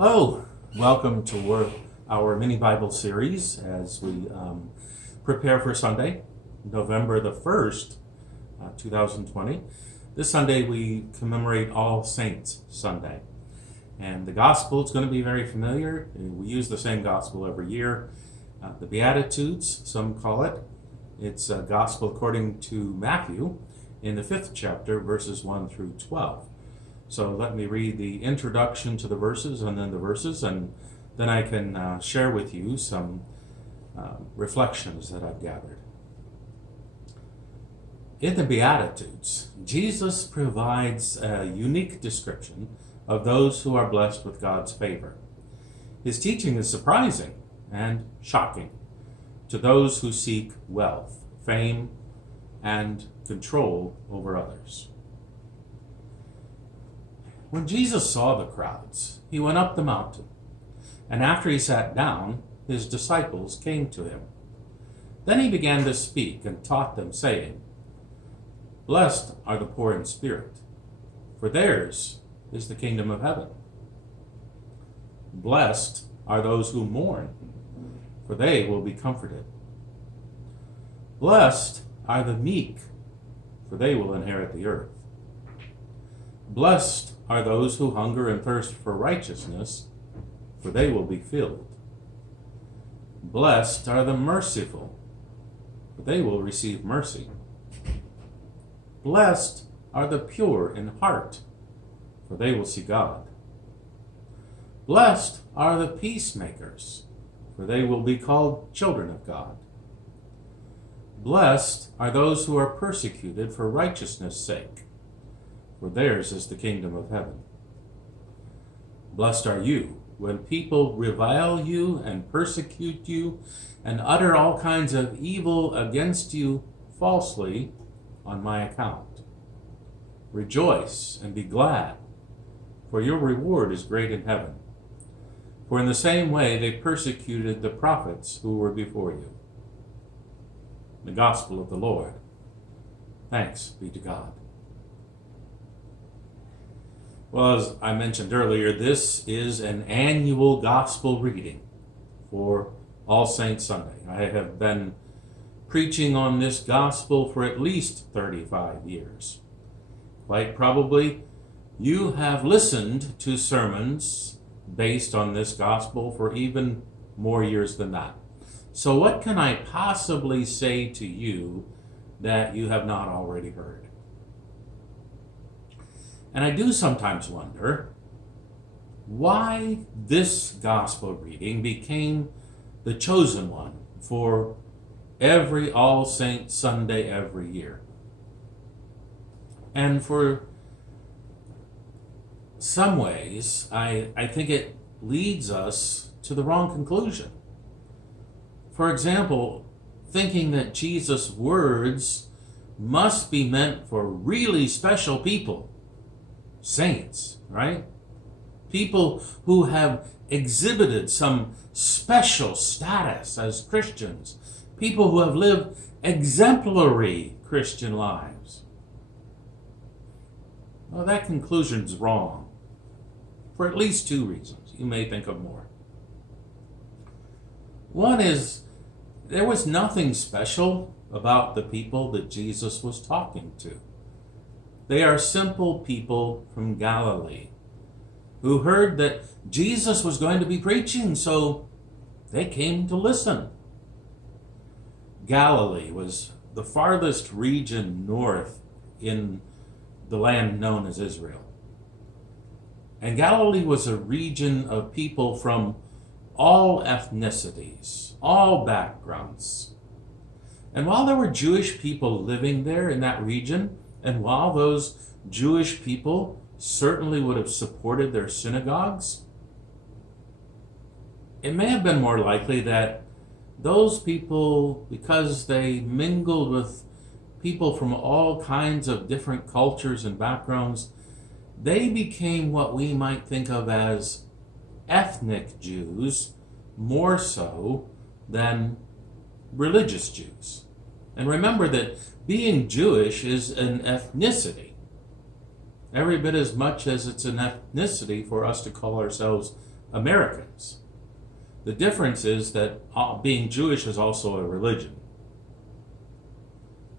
Hello, welcome to our mini Bible series as we prepare for Sunday, November the 1st, 2020. This Sunday we commemorate All Saints Sunday. And the gospel is going to be very familiar. We use the same gospel every year. The Beatitudes, some call it. It's a gospel according to Matthew in the 5th chapter, verses 1 through 12. So let me read the introduction to the verses and then the verses, and then I can share with you some reflections that I've gathered. In the Beatitudes, Jesus provides a unique description of those who are blessed with God's favor. His teaching is surprising and shocking to those who seek wealth, fame, and control over others. When Jesus saw the crowds, he went up the mountain, and after he sat down, his disciples came to him. Then he began to speak and taught them, saying, "Blessed are the poor in spirit, for theirs is the kingdom of heaven. Blessed are those who mourn, for they will be comforted. Blessed are the meek, for they will inherit the earth. Blessed are those who hunger and thirst for righteousness, for they will be filled. Blessed are the merciful, for they will receive mercy. Blessed are the pure in heart, for they will see God. Blessed are the peacemakers, for they will be called children of God. Blessed are those who are persecuted for righteousness' sake, for theirs is the kingdom of heaven. Blessed are you when people revile you and persecute you and utter all kinds of evil against you falsely on my account. Rejoice and be glad, for your reward is great in heaven. For in the same way they persecuted the prophets who were before you." The Gospel of the Lord. Thanks be to God. Well, as I mentioned earlier, this is an annual gospel reading for All Saints Sunday. I have been preaching on this gospel for at least 35 years. Quite probably, you have listened to sermons based on this gospel for even more years than that. So what can I possibly say to you that you have not already heard? And I do sometimes wonder why this gospel reading became the chosen one for every All Saints Sunday every year. And for some ways, I think it leads us to the wrong conclusion. For example, thinking that Jesus' words must be meant for really special people. Saints, right? People who have exhibited some special status as Christians. People who have lived exemplary Christian lives. Well, that conclusion's wrong for at least two reasons. You may think of more. One is there was nothing special about the people that Jesus was talking to. They are simple people from Galilee who heard that Jesus was going to be preaching, so they came to listen. Galilee was the farthest region north in the land known as Israel. And Galilee was a region of people from all ethnicities, all backgrounds. And while there were Jewish people living there in that region, and while those Jewish people certainly would have supported their synagogues, it may have been more likely that those people, because they mingled with people from all kinds of different cultures and backgrounds, they became what we might think of as ethnic Jews more so than religious Jews. And remember that being Jewish is an ethnicity, every bit as much as it's an ethnicity for us to call ourselves Americans. The difference is that being Jewish is also a religion.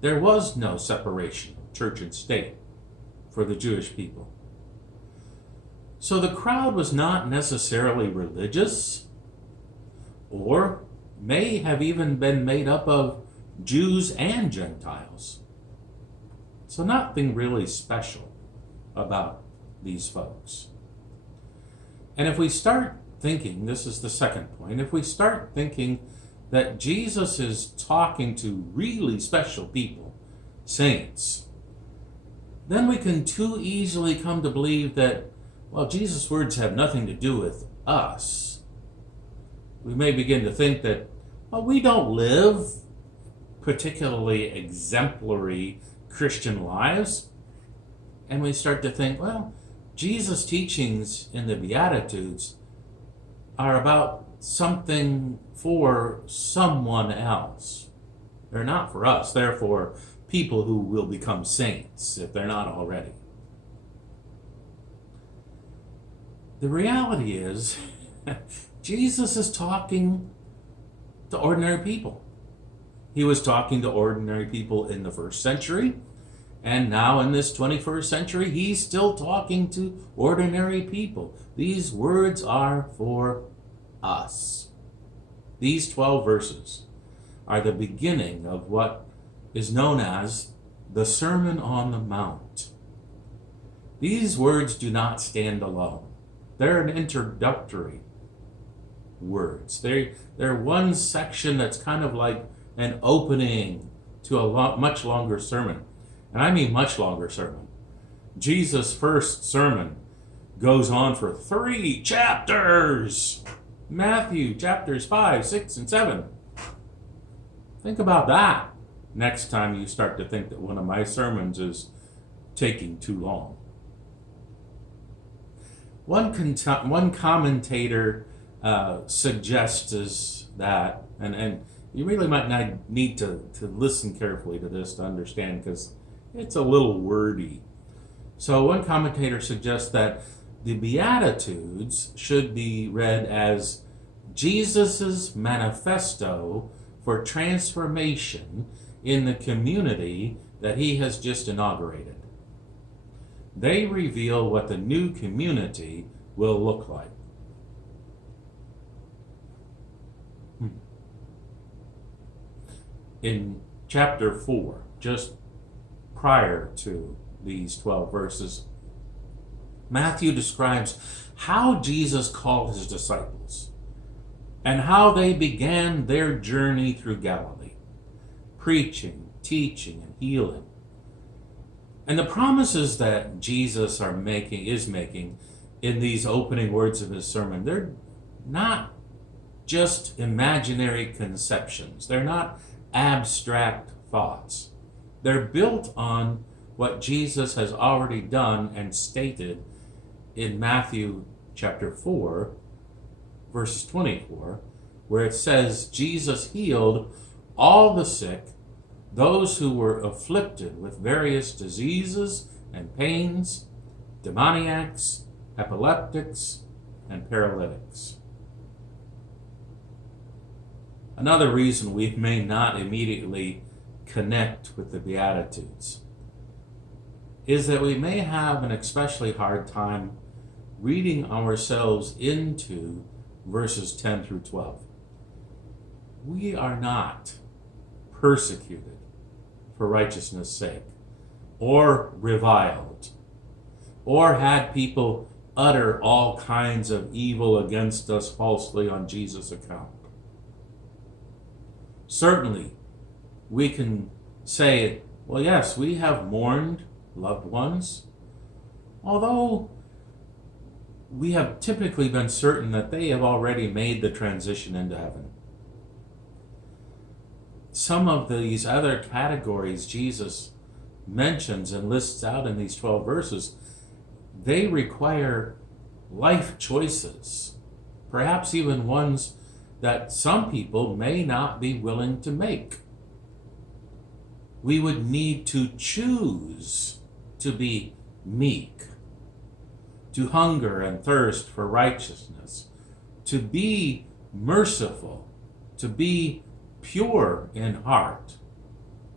There was no separation of church and state for the Jewish people. So the crowd was not necessarily religious, or may have even been made up of Jews and Gentiles. So nothing really special about these folks. And if we start thinking, this is the second point, if we start thinking that Jesus is talking to really special people, saints, then we can too easily come to believe that, well, Jesus' words have nothing to do with us. We may begin to think that, well, we don't live particularly exemplary Christian lives. And we start to think, well, Jesus' teachings in the Beatitudes are about something for someone else. They're not for us. They're for people who will become saints if they're not already. The reality is, Jesus is talking to ordinary people. He was talking to ordinary people in the first century, and now in this 21st century, he's still talking to ordinary people. These words are for us. These 12 verses are the beginning of what is known as the Sermon on the Mount. These words do not stand alone. They're an introductory words. They're one section that's kind of like an opening to a much longer sermon. And I mean much longer sermon. Jesus' first sermon goes on for 3 chapters. Matthew chapters 5, 6, and 7. Think about that next time you start to think that one of my sermons is taking too long. One commentator suggests that, and you really might not need to listen carefully to this to understand, because it's a little wordy. So one commentator suggests that the Beatitudes should be read as Jesus' manifesto for transformation in the community that he has just inaugurated. They reveal what the new community will look like. In chapter 4, just prior to these 12 verses, Matthew describes how Jesus called his disciples and how they began their journey through Galilee, preaching, teaching, and healing. And the promises that Jesus is making in these opening words of his sermon, they're not just imaginary conceptions. They're not abstract thoughts. They're built on what Jesus has already done and stated in Matthew chapter 4, verse 24, where it says, Jesus healed all the sick, those who were afflicted with various diseases and pains, demoniacs, epileptics, and paralytics. Another reason we may not immediately connect with the Beatitudes is that we may have an especially hard time reading ourselves into verses 10 through 12. We are not persecuted for righteousness' sake, or reviled, or had people utter all kinds of evil against us falsely on Jesus' account. Certainly, we can say, well, yes, we have mourned loved ones, although we have typically been certain that they have already made the transition into heaven. Some of these other categories Jesus mentions and lists out in these 12 verses, they require life choices, perhaps even ones that some people may not be willing to make. We would need to choose to be meek, to hunger and thirst for righteousness, to be merciful, to be pure in heart,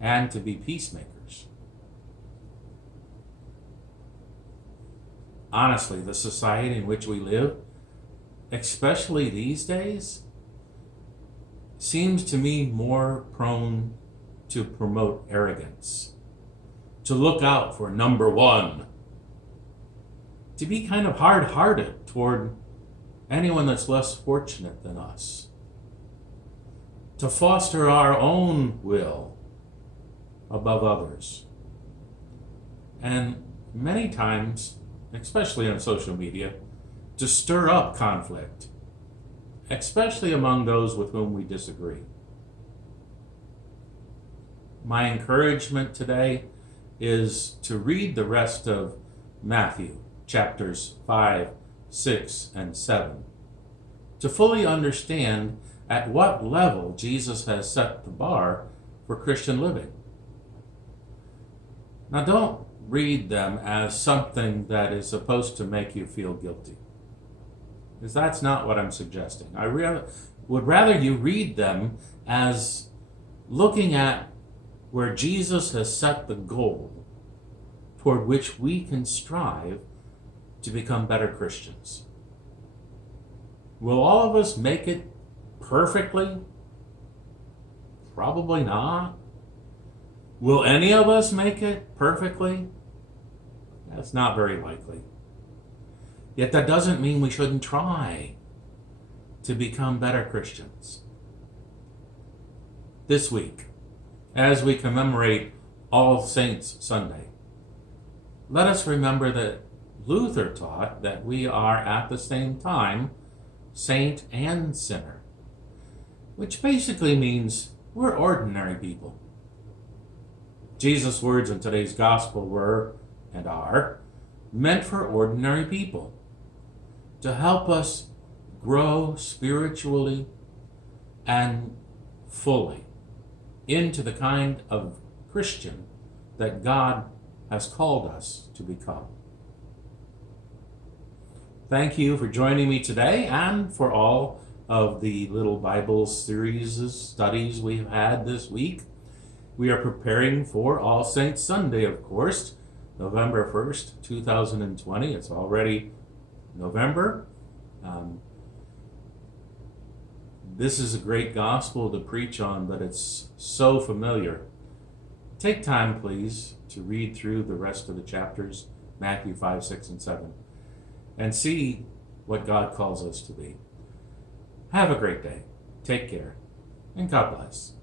and to be peacemakers. Honestly, the society in which we live, especially these days, seems to me more prone to promote arrogance, to look out for number one, to be kind of hard-hearted toward anyone that's less fortunate than us, to foster our own will above others. And many times, especially on social media, to stir up conflict, especially among those with whom we disagree. My encouragement today is to read the rest of Matthew, chapters 5, 6, and 7, to fully understand at what level Jesus has set the bar for Christian living. Now, don't read them as something that is supposed to make you feel guilty, because that's not what I'm suggesting. I would rather you read them as looking at where Jesus has set the goal toward which we can strive to become better Christians. Will all of us make it perfectly? Probably not. Will any of us make it perfectly? That's not very likely. Yet that doesn't mean we shouldn't try to become better Christians. This week, as we commemorate All Saints Sunday, let us remember that Luther taught that we are at the same time saint and sinner, which basically means we're ordinary people. Jesus' words in today's gospel were, and are, meant for ordinary people, to help us grow spiritually and fully into the kind of Christian that God has called us to become. Thank you for joining me today and for all of the little Bible series studies we've had this week. We are preparing for All Saints Sunday, of course, November 1st, 2020. It's already November. This is a great gospel to preach on, but it's so familiar. Take time, please, to read through the rest of the chapters, Matthew 5, 6, and 7, and see what God calls us to be. Have a great day. Take care, and God bless.